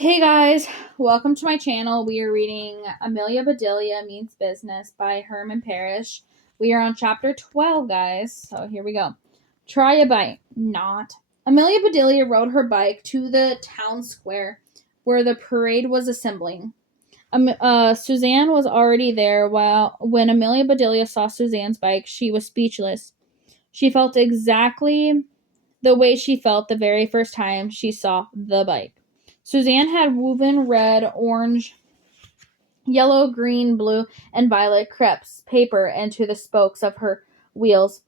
Hey guys, welcome to my channel. We are reading Amelia Bedelia Means Business by Herman Parish. We are on chapter 12, guys. So here we go. Try a bite. Not. Amelia Bedelia rode her bike to the town square where the parade was assembling. Suzanne was already there when Amelia Bedelia saw Suzanne's bike, she was speechless. She felt exactly the way she felt the very first time she saw the bike. Suzanne had woven red, orange, yellow, green, blue, and violet crepes paper into the spokes of her wheels.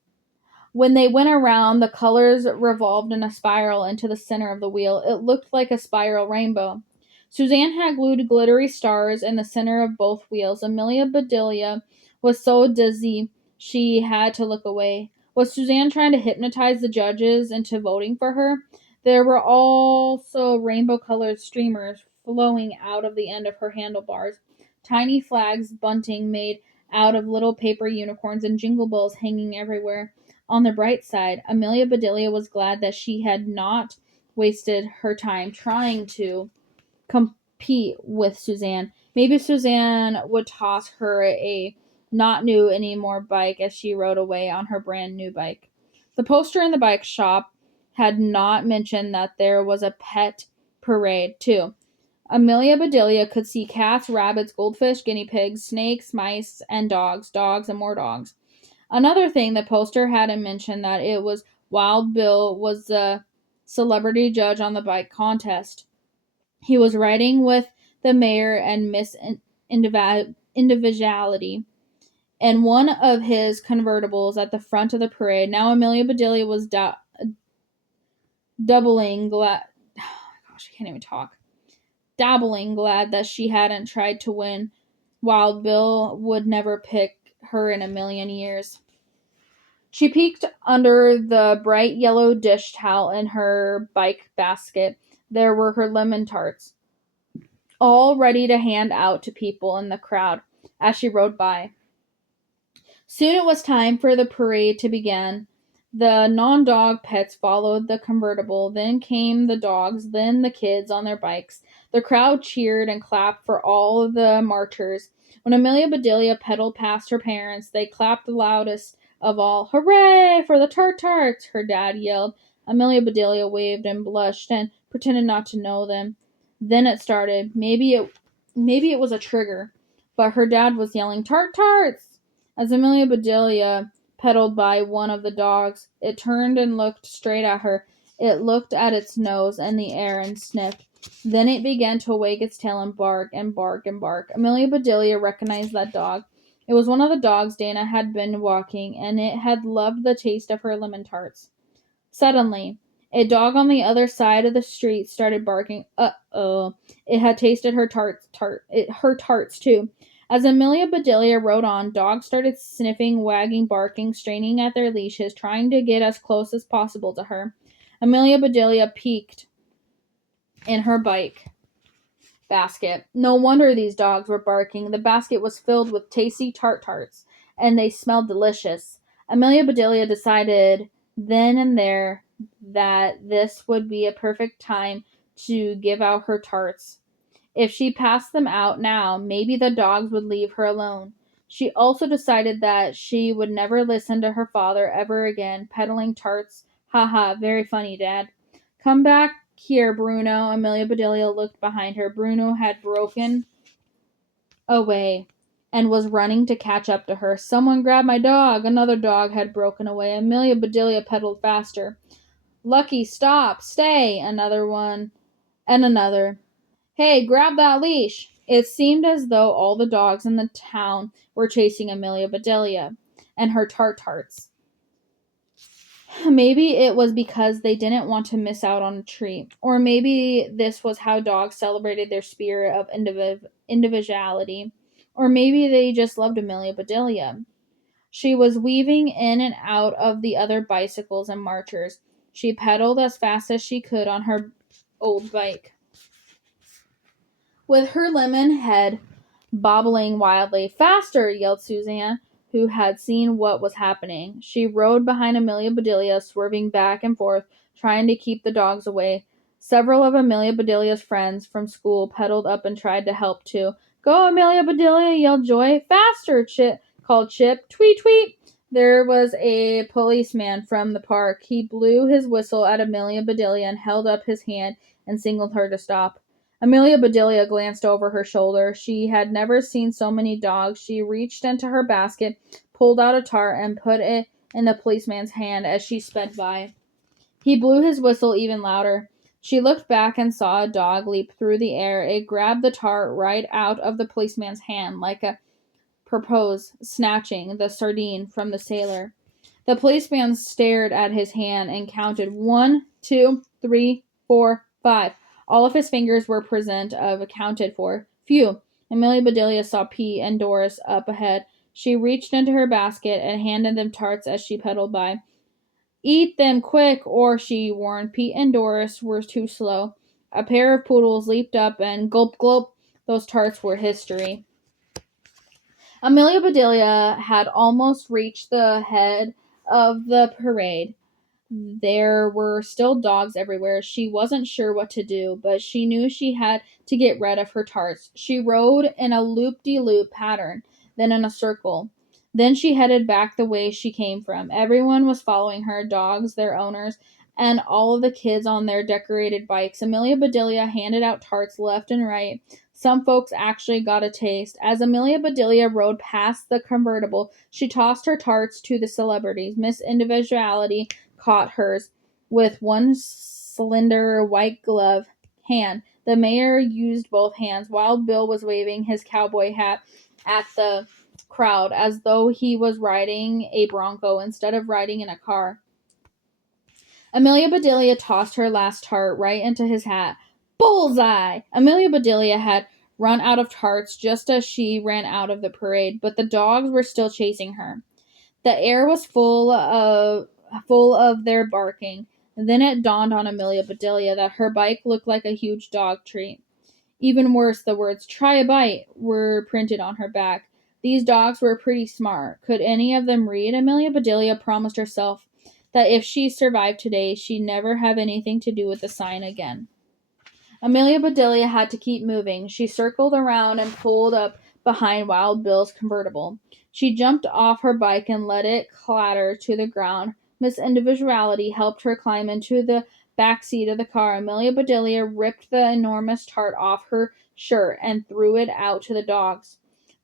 When they went around, the colors revolved in a spiral into the center of the wheel. It looked like a spiral rainbow. Suzanne had glued glittery stars in the center of both wheels. Amelia Bedelia was so dizzy she had to look away. Was Suzanne trying to hypnotize the judges into voting for her? There were also rainbow-colored streamers flowing out of the end of her handlebars. Tiny flags bunting made out of little paper unicorns and jingle bells hanging everywhere. On the bright side, Amelia Bedelia was glad that she had not wasted her time trying to compete with Suzanne. Maybe Suzanne would toss her a not new anymore bike as she rode away on her brand new bike. The poster in the bike shop had not mentioned that there was a pet parade, too. Amelia Bedelia could see cats, rabbits, goldfish, guinea pigs, snakes, mice, and dogs, and more dogs. Another thing the poster hadn't mentioned that it was Wild Bill was the celebrity judge on the bike contest. He was riding with the mayor and Miss Individuality and one of his convertibles at the front of the parade. Now Amelia Bedelia was doubling glad. Oh my gosh, I can't even talk. Dabbling glad that she hadn't tried to win. Wild Bill would never pick her in a million years. She peeked under the bright yellow dish towel in her bike basket. There were her lemon tarts, all ready to hand out to people in the crowd as she rode by. Soon it was time for the parade to begin. The non-dog pets followed the convertible, then came the dogs, then the kids on their bikes. The crowd cheered and clapped for all the marchers. When Amelia Bedelia pedaled past her parents, they clapped the loudest of all. "Hooray for the Tarts!" her dad yelled. Amelia Bedelia waved and blushed and pretended not to know them. Then it started. Maybe it was a trigger, but her dad was yelling, Tarts! As Amelia Bedelia pedaled by one of the dogs, it turned and looked straight at her. It looked at its nose and the air and sniffed. Then it began to wag its tail and bark and bark and bark. Amelia Bedelia recognized that dog. It was one of the dogs Dana had been walking, and it had loved the taste of her lemon tarts. Suddenly, a dog on the other side of the street started barking. Uh-oh. It had tasted her tarts too. As Amelia Bedelia rode on, dogs started sniffing, wagging, barking, straining at their leashes, trying to get as close as possible to her. Amelia Bedelia peeked in her bike basket. No wonder these dogs were barking. The basket was filled with tasty tarts, and they smelled delicious. Amelia Bedelia decided then and there that this would be a perfect time to give out her tarts. If she passed them out now, maybe the dogs would leave her alone. She also decided that she would never listen to her father ever again. Peddling tarts. Ha, very funny, Dad. Come back here, Bruno. Amelia Bedelia looked behind her. Bruno had broken away and was running to catch up to her. Someone grab my dog. Another dog had broken away. Amelia Bedelia pedaled faster. Lucky, stop, stay. Another one, and another. Hey, grab that leash! It seemed as though all the dogs in the town were chasing Amelia Bedelia and her tarts. Maybe it was because they didn't want to miss out on a treat. Or maybe this was how dogs celebrated their spirit of individuality. Or maybe they just loved Amelia Bedelia. She was weaving in and out of the other bicycles and marchers. She pedaled as fast as she could on her old bike, with her lemon head bobbling wildly. Faster, yelled Suzanne, who had seen what was happening. She rode behind Amelia Bedelia, swerving back and forth, trying to keep the dogs away. Several of Amelia Bedelia's friends from school pedaled up and tried to help too. Go, Amelia Bedelia, yelled Joy. Faster, called Chip. Tweet, tweet. There was a policeman from the park. He blew his whistle at Amelia Bedelia and held up his hand and signaled her to stop. Amelia Bedelia glanced over her shoulder. She had never seen so many dogs. She reached into her basket, pulled out a tart, and put it in the policeman's hand as she sped by. He blew his whistle even louder. She looked back and saw a dog leap through the air. It grabbed the tart right out of the policeman's hand like a purpose, snatching the sardine from the sailor. The policeman stared at his hand and counted 1, 2, 3, 4, 5. All of his fingers were accounted for. Phew. Amelia Bedelia saw Pete and Doris up ahead. She reached into her basket and handed them tarts as she pedaled by. Eat them quick, or she warned. Pete and Doris were too slow. A pair of poodles leaped up and gulp gulp. Those tarts were history. Amelia Bedelia had almost reached the head of the parade. There were still dogs everywhere. She wasn't sure what to do, but she knew she had to get rid of her tarts. She rode in a loop-de-loop pattern, then in a circle. Then she headed back the way she came from. Everyone was following her, dogs, their owners, and all of the kids on their decorated bikes. Amelia Bedelia handed out tarts left and right. Some folks actually got a taste. As Amelia Bedelia rode past the convertible, she tossed her tarts to the celebrities. Miss Individuality caught hers with one slender white glove hand. The mayor used both hands. Wild Bill was waving his cowboy hat at the crowd as though he was riding a bronco instead of riding in a car. Amelia Bedelia tossed her last tart right into his hat. Bullseye! Amelia Bedelia had run out of tarts just as she ran out of the parade, but the dogs were still chasing her. The air was full of their barking. Then it dawned on Amelia Bedelia that her bike looked like a huge dog treat. Even worse, the words "try a bite" were printed on her back. These dogs were pretty smart. Could any of them read? Amelia Bedelia promised herself that if she survived today, she'd never have anything to do with the sign again. Amelia Bedelia had to keep moving. She circled around and pulled up behind Wild Bill's convertible. She jumped off her bike and let it clatter to the ground. Miss Individuality helped her climb into the back seat of the car. Amelia Bedelia ripped the enormous tart off her shirt and threw it out to the dogs.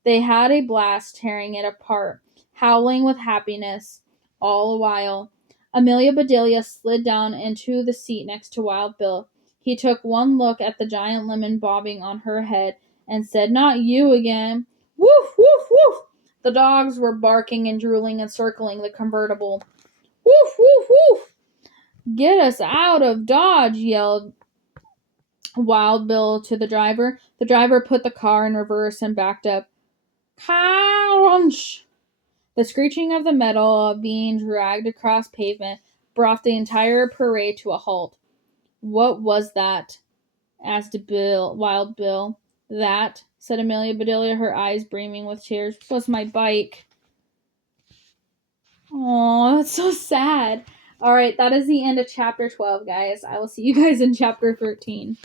They had a blast tearing it apart, howling with happiness all the while. Amelia Bedelia slid down into the seat next to Wild Bill. He took one look at the giant lemon bobbing on her head and said, "Not you again." Woof, woof, woof. The dogs were barking and drooling and circling the convertible. Woof, woof, woof. Get us out of Dodge, yelled Wild Bill to the driver. The driver put the car in reverse and backed up. Crunch! The screeching of the metal being dragged across pavement brought the entire parade to a halt. What was that? Asked Wild Bill. That, said Amelia Bedelia, her eyes brimming with tears, was my bike. Oh, that's so sad. All right, that is the end of chapter 12, guys. I will see you guys in chapter 13.